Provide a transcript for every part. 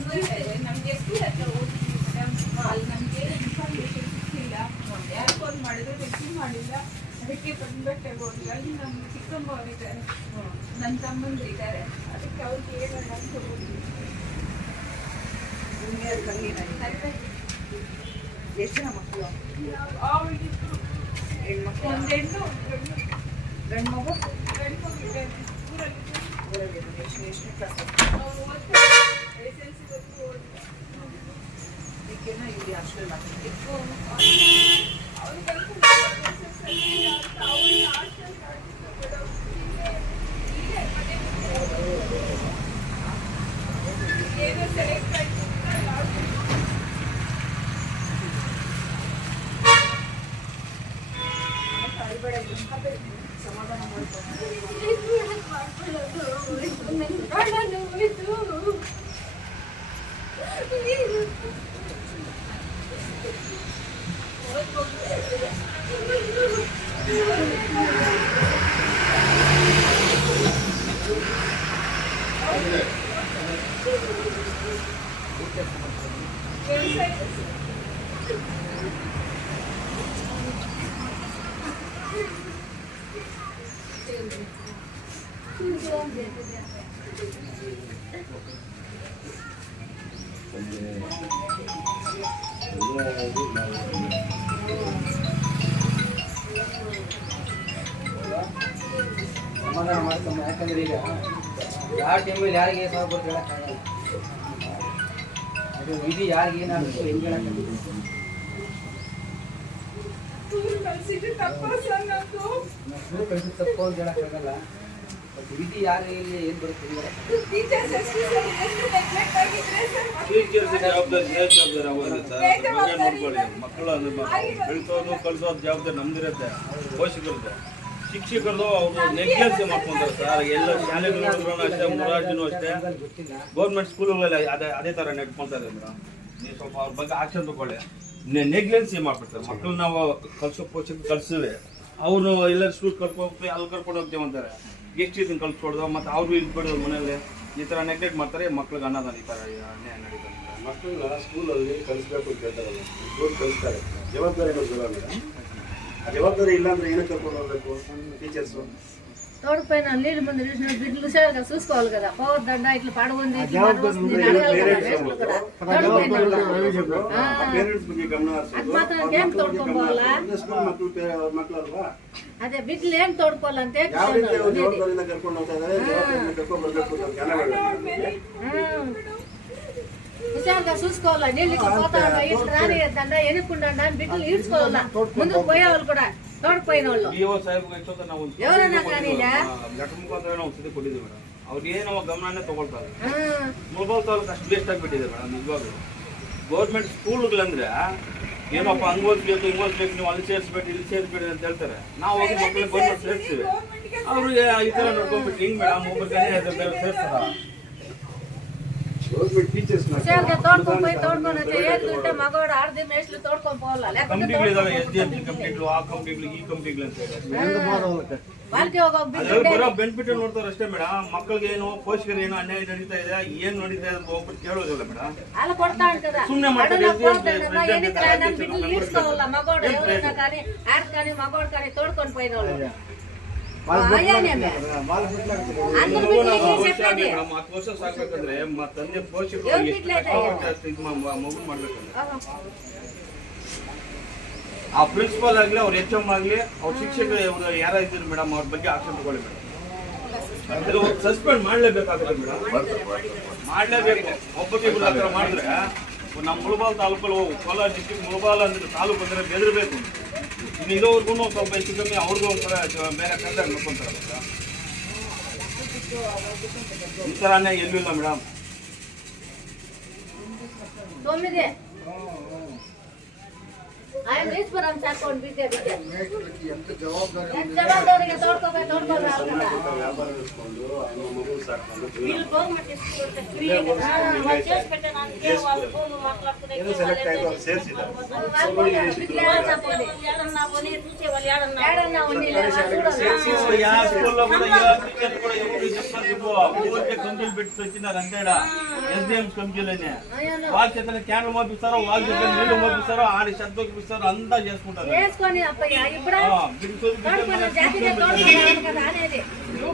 ನಮಗೆ ಎಷ್ಟು ಹತ್ರ ನಮಗೆ ಸಿಕ್ಕಿಲ್ಲ ಯಾರು ಫೋನ್ ಮಾಡಿದ್ರು ರಿಸೀವ್ ಮಾಡಿಲ್ಲ ಅದಕ್ಕೆ ಬಂದ್ಬಿಟ್ಟೆ ಅಲ್ಲಿ ನಮ್ಮ ಚಿಕ್ಕಮ್ಮ ಅವರಿದ್ದಾರೆ ನನ್ನ ತಮ್ಮಂದ್ರು ಇದ್ದಾರೆ ಅದಕ್ಕೆ ಅವ್ರಿಗೆ ಹೇಳೋಣ ಅಂತ ಹೋಗಿದ್ವಿ ಎಷ್ಟು ಮಕ್ಕಳು ಅವಳಿಗಿದ್ರು ಹೆಣ್ಮಕ್ಳು ಹೆಣ್ಣು ಗಂಡು ಮಗು ಗಂಡು ಮಗು ಇದ್ದಾರೆ ಎಷ್ಟು ಕ್ಲಾಸ್ ಸಮಾಧಾನ ಮಾಡ್ಕೊಂಬ ಯಾಕಂದ್ರೆ ಈಗ ಯಾವ ಟೈಮಲ್ಲಿ ಯಾರಿಗೆ ಸಾವಿರ ಬರ್ತು ಹೇಳಕ್ಕಾಗಲ್ಲ ಅದು ವಿಧಿ ಯಾರಿಗೆ ಏನಾಗುತ್ತೆ ಹೆಂಗೆ ಹೇಳಕ್ಕಾಗಲ್ಲ ಕಲ್ಸಿದ್ದು ತಪ್ಪ ಸರ್ ನಂದು. ನಾವು ಕಳಿಸಿ ತಪ್ಪು ಅಂತ ಹೇಳಕ್ಕಾಗಲ್ಲ ಬಟ್ ವಿಧಿ ಯಾರಿಗೆ ಇಲ್ಲಿ ಏನು ಬರುತ್ತೆ ಟೀಚರ್ಸ್ ಎಷ್ಟು ಸರ್ ಎಷ್ಟು ನೆಗ್ಲೆಕ್ಟ್ ಆಗಿದ್ರೆ ಸರ್ ಟೀಚರ್ಸ್ ಜವಾಬ್ದಾರಿ ಸರ್. ನೋಡ್ಕೊಳ್ಳಿ ಮಕ್ಕಳು ಅಂದ್ರೆ ಬೆಳ್ಸೋದು ಕಳ್ಸೋದು ಜವಾಬ್ದಾರಿ ನಮ್ದಿರುತ್ತೆ ಪೋಷಕರದ್ದು. ಶಿಕ್ಷಕರದು ಅವರು ನೆಗ್ಲೆನ್ಸಿ ಮಾಡ್ಕೊಂತಾರೆ ಸರ್. ಎಲ್ಲ ಶಾಲೆಗಳು ಅಷ್ಟೇ ಮುರಾರ್ಜಿನೂ ಅಷ್ಟೇ. ಗೌರ್ಮೆಂಟ್ ಸ್ಕೂಲ್ಗಳಲ್ಲಿ ಅದೇ ಅದೇ ಥರ ನೆಡ್ಕೊಳ್ತಾರೆ ಮೇಡಮ್. ನೀವು ಸ್ವಲ್ಪ ಅವ್ರ ಬಗ್ಗೆ ಆಕ್ಷನ್ ತಗೊಳ್ಳಿ. ನೆಗ್ಲೆನ್ಸಿ ಮಾಡ್ಬಿಡ್ತಾರೆ? ಮಕ್ಕಳು ನಾವು ಕಲ್ಸೋ ಪೋಷಕ ಕಲ್ಸಿದ್ರೆ ಅವನು ಎಲ್ಲರೂ ಸ್ಕೂಲ್ ಕರ್ಕೊಂಡು ಹೋಗ್ತೀವಿ ಅಲ್ಲಿ ಕರ್ಕೊಂಡು ಹೋಗ್ತೇವೆ ಅಂತಾರೆ. ಎಷ್ಟು ಇದನ್ನ ಕಲ್ಸ್ಕೊಡ್ದು ಮತ್ತು ಅವ್ರು ಇದು ಬಿಡೋದು ಮನೇಲಿ ಈ ಥರ ನೆಗ್ಲೆಕ್ಟ್ ಮಾಡ್ತಾರೆ ಮಕ್ಳಿಗೆ ಅನ್ನೋದನ್ನ ಈ ಥರ ಅನ್ಯಾಯ ನಡೀತದೆ ಮಕ್ಕಳನ್ನ ಸ್ಕೂಲಲ್ಲಿ ಕಲಿಸ್ಬೇಕು ಅಂತ ಹೇಳ್ತಾರಲ್ಲ ಸ್ಕೂಲ್ ಕಲಿಸ್ತಾರೆ. ಜವಾಬ್ದಾರಿ. ಗೊತ್ತಿಲ್ಲ ಮೇಡಮ್ ಆ ಜವಾಬ್ದಾರಿ ಇಲ್ಲ ಅಂದ್ರೆ ಏನಕ್ಕೆ ಕರ್ಕೊಂಡು ಹೋಗ್ಬೇಕು? ಟೀಚರ್ಸು తోడుపైన నీళ్ళు ముందు చూసిన బిడ్డలు కదా చూసుకోవాలి కదా. పోవద్దండ ఇట్లా పడవుంది మాత్రం ఏం తోడుకోవాలా అదే బిడ్డలు ఏం తోడుకోవాలంటే విశాలంగా చూసుకోవాలా? నీళ్ళు ఇట్లా పోతా ఇట్లా రాని దండ ఎనుక్కుండా బిడ్డలు ఈడ్చుకోవాలా? ముందుకు పోయేవాళ్ళు కూడా ನೋಡ್ಪೋಯ್ನ ಇಒ ಸಾಹೇಬ್ಗೆ ಎಷ್ಟೊತ್ತ ನಾವು ನಾವು ಔಷಧಿ ಕೊಟ್ಟಿದ್ದೀವಿ ಮೇಡಮ್. ಅವ್ರಿಗೆ ನಾವು ಗಮನನೇ ತಗೊಳ್ತಾ ಇಲ್ಲ. ಮುಳಬಾಲ್ ಅಷ್ಟು ವೇಸ್ಟ್ ಮೇಡಮ್ ನಿಜವಾಗ್ಲೂ. ಗೌರ್ಮೆಂಟ್ ಸ್ಕೂಲ್ಗಳಂದ್ರೆ ಏನಪ್ಪ ಹಂಗೆ ಓದ್ಬೇಕು ಹಿಂಗೆ ಓದ್ಬೇಕು ನೀವು ಅಲ್ಲಿ ಸೇರಿಸ್ಬೇಡಿ ಇಲ್ಲಿ ಸೇರಿಸ್ಬೇಡಿ ಅಂತ ಹೇಳ್ತಾರೆ. ನಾವು ಹೋಗಿ ಮಕ್ಕಳಿಗೆ ಗೌರ್ಮೆಂಟ್ ಸೇರಿಸ್ತೀವಿ. ಅವ್ರಿಗೆ ಈ ಥರ ನೋಡ್ಕೊಂಡ್ಬಿಟ್ಟು ಹಿಂಗ್ ಮೇಡಮ್ ಒಬ್ಬರಿಗೆ ಸೇರಿಸ್ತಾರ? ಗೌರ್ಮೆಂಟ್ ಟೀಚರ್ಸ್ನ హుషారుగా తోడుకొని పోయి తోడుకొని వచ్చి ఏది ఉంటే మగవాడు ఆడది మేస్లు తోడుకొని పోవాలా లేకపోతే ಕಂಪ್ನಿಗಳಿದಾವೆ ಎಸ್ ಡಿ ಎಂ ಸಿ ಕಂಪ್ನಿಗಳು ಆ ಕಂಪ್ನಿಗಳು ಈ ಕಂಪ್ನಿಗಳು ಅಂತ ಹೇಳಿ వాళ్ళకి ఒక బిడ్డ ಅದ್ರಲ್ಲಿ ಬರೋ ಬೆನಿಫಿಟ್ ನೋಡ್ತಾರೆ ಅಷ್ಟೇ ಮೇಡಮ್ ಮಕ್ಕಳಿಗೆ ಏನು ಪೋಷಕರು ಏನು ಅನ್ಯಾಯ ನಡೀತಾ ಇದೆ ಏನ್ ನಡೀತಾ ಇದೆ ಅಂತ ಹೋಗ್ಬಿಟ್ಟು ಕೇಳೋದಿಲ್ಲ ಮೇಡಮ್ అలా కొడతాడు కదా సుమ్నే మాట్లాడు, అడలో ఏం చేయాలి? పోతాడమ్మా, ప్రెసిడెంట్ ఎన్నికలు అయినా అధ్యక్షుడు బిడ్డలు అందరూ ఈడ్చుకోవాలా మగవాడు ఏం ఎవరైనా లేదు. కానీ ఆడ కానీ మగవాడు కానీ తోడుకొని పోయిన వాళ్ళు ತಂದೆ ಪೋಷಕರು ಮಗು ಮಾಡ್ಬೇಕಂದ್ರೆ ಆ ಪ್ರಿನ್ಸಿಪಾಲ್ ಆಗ್ಲಿ ಅವ್ರ ಎಚ್ ಎಂ ಆಗ್ಲಿ ಅವ್ರ ಶಿಕ್ಷಕರು ಇವ್ರು ಯಾರ ಇದ್ದೀರಿ ಮೇಡಮ್ ಅವ್ರ ಬಗ್ಗೆ ಆಕ್ಷನ್ ತಗೊಳ್ಳಿ ಮೇಡಮ್ ಸಸ್ಪೆಂಡ್ ಮಾಡ್ಲೇಬೇಕಾಗುತ್ತೆ ಮೇಡಮ್ ಮಾಡ್ಲೇಬೇಕು ಒಬ್ಬೊಬ್ಬಿಗಳು ಆ ಥರ ಮಾಡಿದ್ರೆ ನಮ್ಮ ಮುಳಬಾಲ್ ತಾಲೂಕಲ್ಲಿ ಕೋಲಾರ ಡಿಸ್ಟಿಕ್ ಮುಳಬಾಲ್ ಅಂದ್ರೆ ತಾಲೂಕು ಅಂದ್ರೆ ಬೆದರ್ಬೇಕು ಇನ್ನು ಇರೋರ್ಗು ಸ್ವಲ್ಪ ಹೆಚ್ಚು ಕಮ್ಮಿ ಅವ್ರಿಗೂ ಒಂಥರ ಜ- ಬೇರೆ ಕಲ್ದಾಗ ನೋಡ್ಕೊಂತಾರೆ ಈ ಥರನೇ ಎಲ್ಲೂ ಇಲ್ಲ ಮೇಡಮ್ కందులు పెట్టి వచ్చినారు అంతేడా ఎస్డిఎం కంపెనీలోనే వాళ్ళ చేత క్యాన్లు మోపిస్తారో వాళ్ళ చేత నీళ్లు మోపిస్తారో ఆడి శబ్దం చేస్తారు అంతా చేసుకుంటారు. చేసుకొని అప్పయ్యా ఇప్పుడు?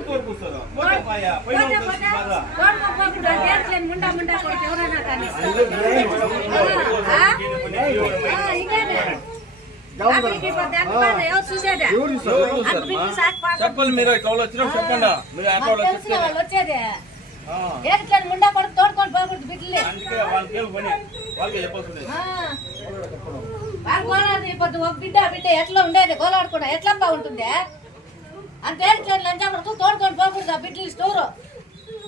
కోరుకొస్తారు చెప్పండి మీరు ఇట్లా వచ్చినాం చెప్పండి. మీరు వచ్చేదే. ఏడుట్లేదు ముండా కొడుకు తోడుకొని పోకూడదు బిడ్డలే. అందుకే వాళ్ళకి వాళ్ళకి చెప్పాల్సిందే. ఒక బిడ్డ బిడ్డ ఎట్లా ఉండేది? గోలాడుకున్నా. ఎట్లా బాగుంటుంది అంత ఏట్లేని లంచా కొడుకు తోడుకొని పోకూడదు ఆ బిడ్డలు స్టోరు.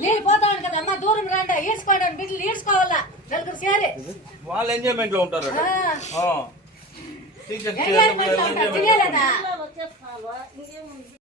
నీళ్ళు పోతాను కదా అమ్మ దూరం రాండా ఈడ్చుకోవడానికి బిడ్డలు ఈడ్చుకోవాలా? నలుగురు సేరి వాళ్ళు ఎంజాయ్మెంట్లో ఉంటారు ఆ. ఆ. టీచర్స్ ఎంజాయ్మెంట్లో ఉంటారు, తెలియలేదా వచ్చేస్తాను ఇంకేముంది?